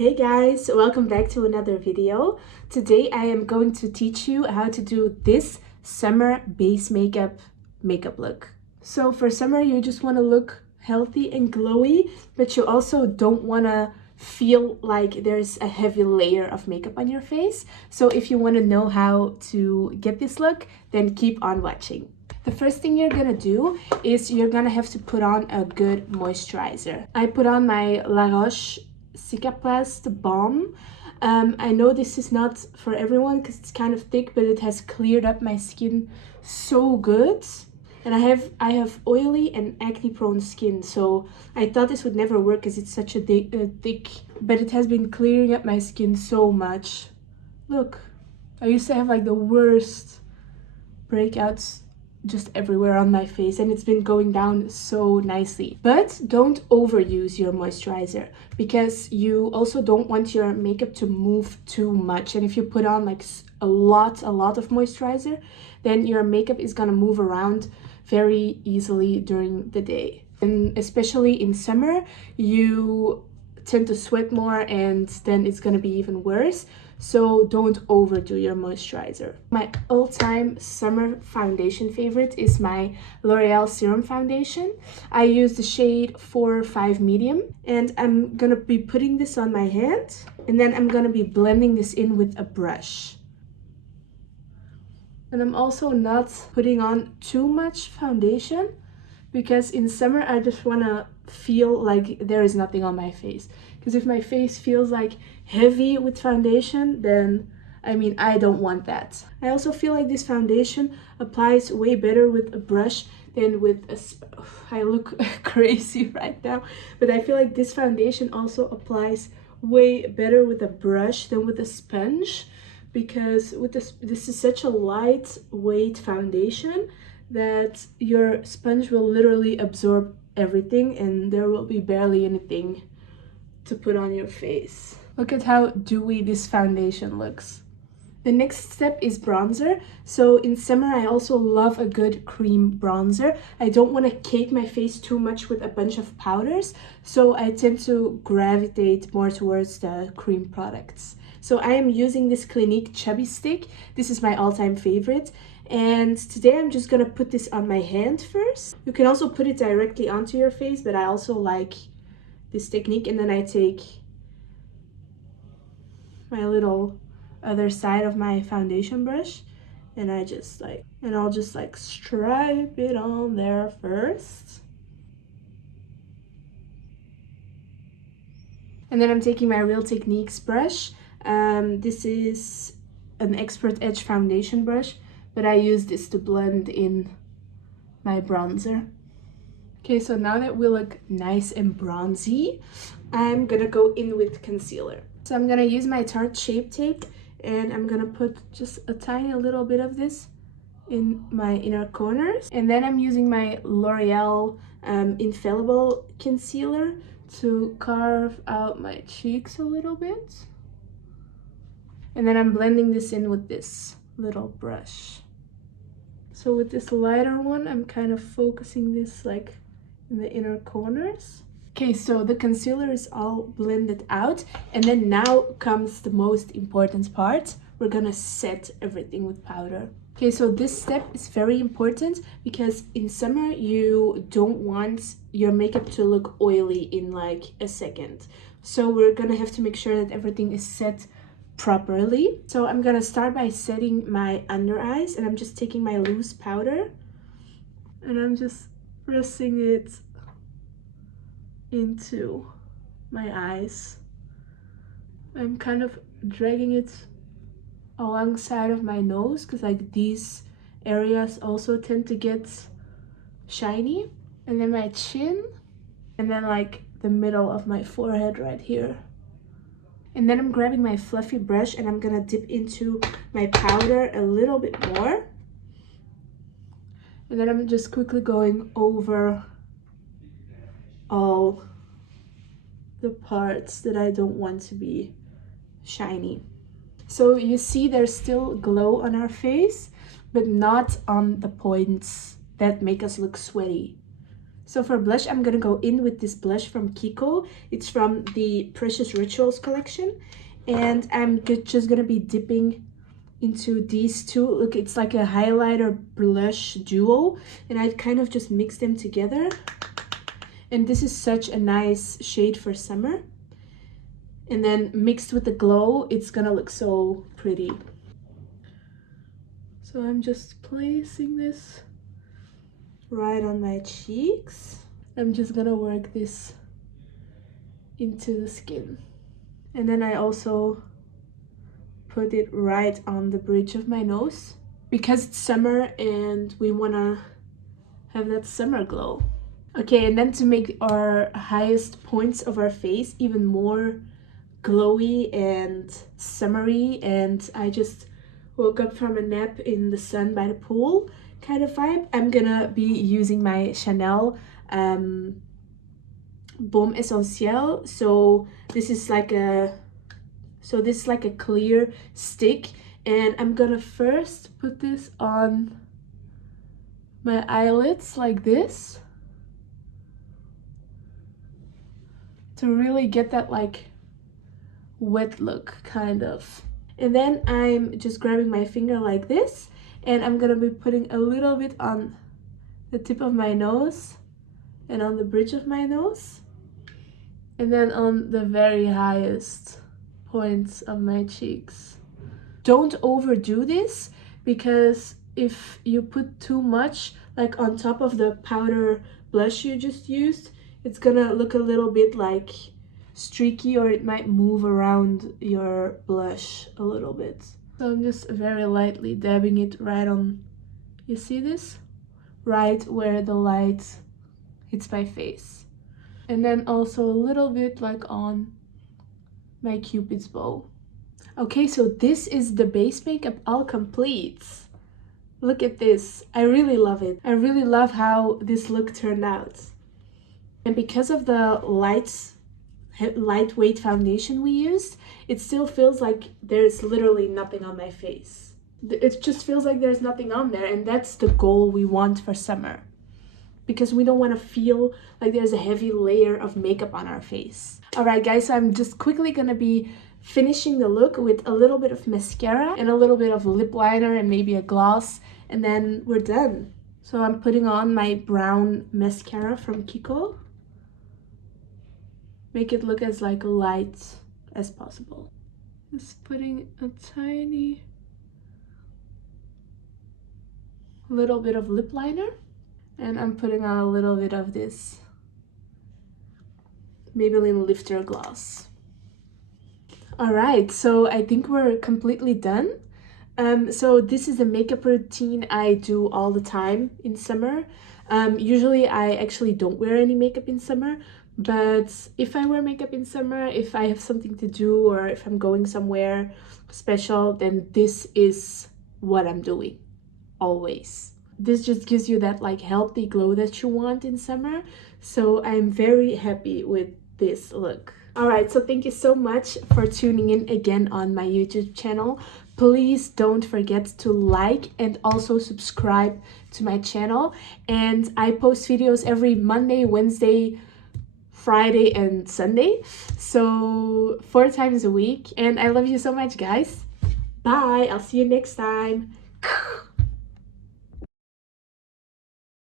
Hey guys, welcome back to another video. Today I am going to teach you how to do this summer base makeup look. So for summer you just want to look healthy and glowy, but you also don't want to feel like there's a heavy layer of makeup on your face. So if you want to know how to get this look, then keep on watching. The first thing you're gonna do is you're gonna have to put on a good moisturizer. I put on my La Roche Cicaplast Balm. I know this is not for everyone because it's kind of thick, but it has cleared up my skin so good. And I have oily and acne prone skin, so I thought this would never work because it's such a thick, but it has been clearing up my skin so much. Look, I used to have like the worst breakouts just everywhere on my face, and it's been going down so nicely. But don't overuse your moisturizer because you also don't want your makeup to move too much. And if you put on like a lot of moisturizer, then your makeup is gonna move around very easily during the day. And especially in summer, you tend to sweat more and then it's gonna be even worse. So don't overdo your moisturizer. My all-time summer foundation favorite is my L'Oreal Serum Foundation. I use the shade 4-5 medium, and I'm gonna be putting this on my hand, and then I'm gonna be blending this in with a brush. And I'm also not putting on too much foundation because in summer I just wanna feel like there is nothing on my face. Because if my face feels like heavy with foundation, then I don't want that. I also feel like this foundation applies way better with a brush than with a I look crazy right now, but I feel like this foundation also applies way better with a brush than with a sponge, because with this is such a lightweight foundation that your sponge will literally absorb everything and there will be barely anything to put on your face. Look at how dewy this foundation looks. The next step is bronzer. So in summer I also love a good cream bronzer. I don't want to cake my face too much with a bunch of powders, so I tend to gravitate more towards the cream products. So I am using this Clinique Chubby Stick. This is my all-time favorite. And today I'm just gonna put this on my hand first. You can also put it directly onto your face, but I also like this technique. And then I take my little other side of my foundation brush and I'll just like stripe it on there first. And then I'm taking my Real Techniques brush. This is an Expert Edge foundation brush, but I use this to blend in my bronzer. Okay, so now that we look nice and bronzy, I'm gonna go in with concealer. So I'm gonna use my Tarte Shape Tape and I'm gonna put just a tiny little bit of this in my inner corners. And then I'm using my L'Oreal Infallible concealer to carve out my cheeks a little bit. And then I'm blending this in with this little brush. So with this lighter one, I'm kind of focusing this like in the inner corners. Okay, so the concealer is all blended out, and then now comes the most important part. We're gonna set everything with powder. Okay, so this step is very important because in summer you don't want your makeup to look oily in like a second. So we're gonna have to make sure that everything is set properly. So I'm gonna start by setting my under eyes, and I'm just taking my loose powder and I'm just pressing it into my eyes. I'm kind of dragging it alongside of my nose because like these areas also tend to get shiny, and then my chin, and then like the middle of my forehead right here. And then I'm grabbing my fluffy brush and I'm gonna dip into my powder a little bit more, and then I'm just quickly going over all the parts that I don't want to be shiny. So you see there's still glow on our face, but not on the points that make us look sweaty. So for blush, I'm gonna go in with this blush from Kiko. It's from the Precious Rituals collection. And I'm just gonna be dipping into these two. Look, it's like a highlighter blush duo. And I kind of just mix them together. And this is such a nice shade for summer. And then mixed with the glow, it's gonna look so pretty. So I'm just placing this right on my cheeks. I'm just gonna work this into the skin. And then I also put it right on the bridge of my nose because it's summer and we wanna have that summer glow. Okay, and then to make our highest points of our face even more glowy and summery, and I just woke up from a nap in the sun by the pool kind of vibe, I'm gonna be using my Chanel Baume Essentiel. So this is like a clear stick, and I'm gonna first put this on my eyelids like this to really get that like wet look kind of. And then I'm just grabbing my finger like this, and I'm gonna be putting a little bit on the tip of my nose and on the bridge of my nose, and then on the very highest points of my cheeks. Don't overdo this, because if you put too much like on top of the powder blush you just used, it's gonna look a little bit like streaky, or it might move around your blush a little bit. So I'm just very lightly dabbing it right on, you see this? Right where the light hits my face. And then also a little bit like on my Cupid's bow. Okay, so this is the base makeup all complete. Look at this. I really love it. I really love how this look turned out. And because of the lightweight foundation we used, it still feels like there's literally nothing on my face. It just feels like there's nothing on there, and that's the goal we want for summer, because we don't want to feel like there's a heavy layer of makeup on our face. All right guys, so I'm just quickly gonna be finishing the look with a little bit of mascara and a little bit of lip liner and maybe a gloss, and then we're done. So I'm putting on my brown mascara from Kiko. Make it look as like light as possible. Just putting a tiny little bit of lip liner, and I'm putting on a little bit of this Maybelline Lifter gloss. All right, so I think we're completely done. So this is a makeup routine I do all the time in summer. Usually I actually don't wear any makeup in summer, but if I wear makeup in summer, if I have something to do or if I'm going somewhere special, then this is what I'm doing always. This just gives you that like healthy glow that you want in summer. So I'm very happy with this look. All right, so thank you so much for tuning in again on my YouTube channel. Please don't forget to like and also subscribe to my channel. And I post videos every Monday, Wednesday, Friday, and Sunday. So 4 times a week. And I love you so much, guys. Bye. I'll see you next time.